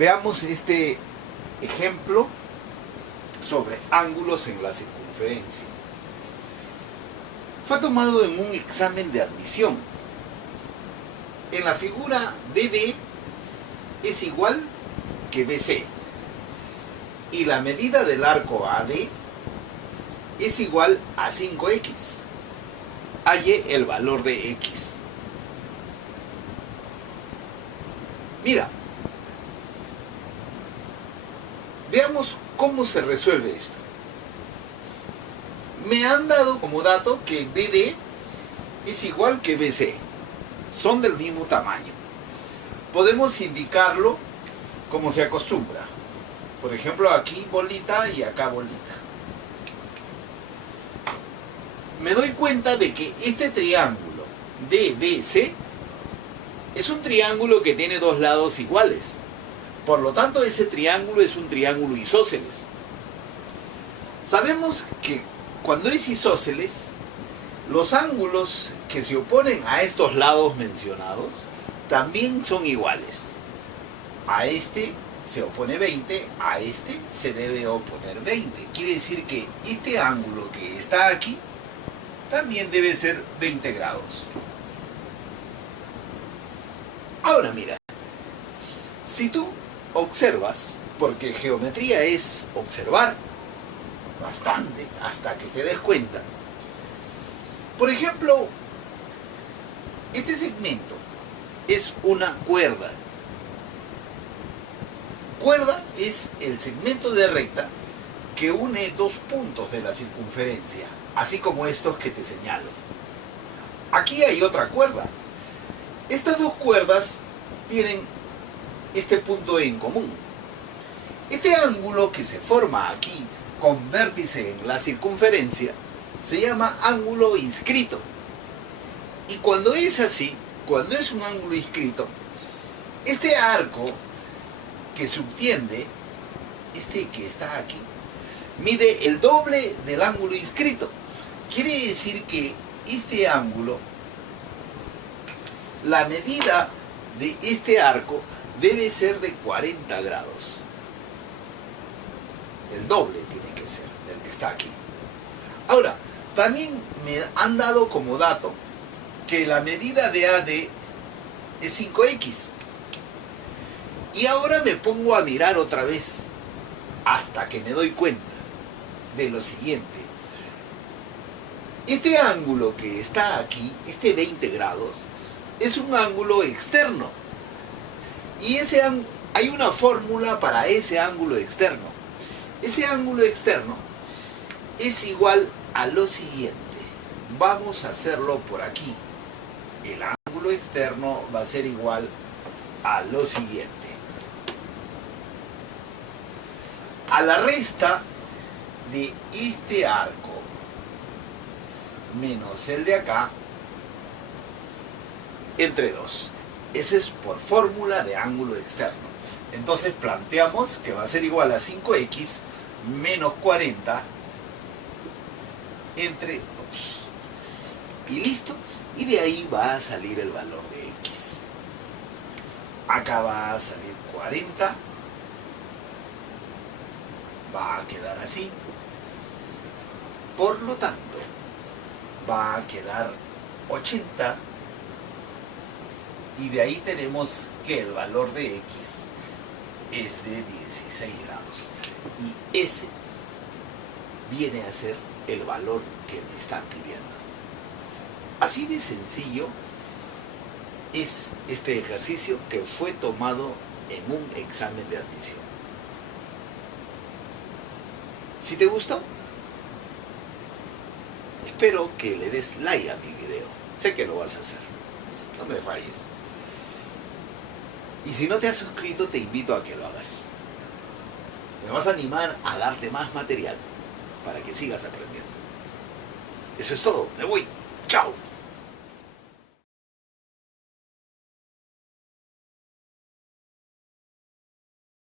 Veamos este ejemplo sobre ángulos en la circunferencia. Fue tomado en un examen de admisión. En la figura DD es igual que BC y la medida del arco AD es igual a 5x. Halle el valor de x. Mira, veamos cómo se resuelve esto. Me han dado como dato que BD es igual que BC. Son del mismo tamaño. Podemos indicarlo como se acostumbra. Por ejemplo, aquí bolita y acá bolita. Me doy cuenta de que este triángulo DBC es un triángulo que tiene dos lados iguales. Por lo tanto, ese triángulo es un triángulo isósceles. Sabemos que cuando es isósceles, los ángulos que se oponen a estos lados mencionados también son iguales. A este se opone 20, a este se debe oponer 20. Quiere decir que este ángulo que está aquí también debe ser 20 grados. Ahora mira, si tú observas, porque geometría es observar bastante hasta que te des cuenta. Por ejemplo, este segmento es una cuerda. Cuerda es el segmento de recta que une dos puntos de la circunferencia, así como estos que te señalo. Aquí hay otra cuerda. Estas dos cuerdas tienen este punto en común. Este ángulo que se forma aquí con vértice en la circunferencia se llama ángulo inscrito. Y cuando es así, cuando es un ángulo inscrito, este arco que subtiende, este que está aquí, mide el doble del ángulo inscrito. Quiere decir que este ángulo, la medida de este arco debe ser de 40 grados. El doble tiene que ser del que está aquí. Ahora, también me han dado como dato que la medida de AD es 5x. Y ahora me pongo a mirar otra vez hasta que me doy cuenta de lo siguiente. Este ángulo que está aquí, este 20 grados, es un ángulo externo. Y hay una fórmula para ese ángulo externo. Ese ángulo externo es igual a lo siguiente. Vamos a hacerlo por aquí. El ángulo externo va a ser igual a lo siguiente. A la resta de este arco menos el de acá entre 2. Ese es por fórmula de ángulo externo. Entonces planteamos que va a ser igual a 5x menos 40 entre 2. Y listo. Y de ahí va a salir el valor de x. Acá va a salir 40. Va a quedar así. Por lo tanto, va a quedar 80. Y de ahí tenemos que el valor de x es de 16 grados. Y ese viene a ser el valor que me están pidiendo. Así de sencillo es este ejercicio que fue tomado en un examen de admisión. Si te gustó, espero que le des like a mi video. Sé que lo vas a hacer. No me falles. Y si no te has suscrito, te invito a que lo hagas. Me vas a animar a darte más material para que sigas aprendiendo. Eso es todo. Me voy. Chao.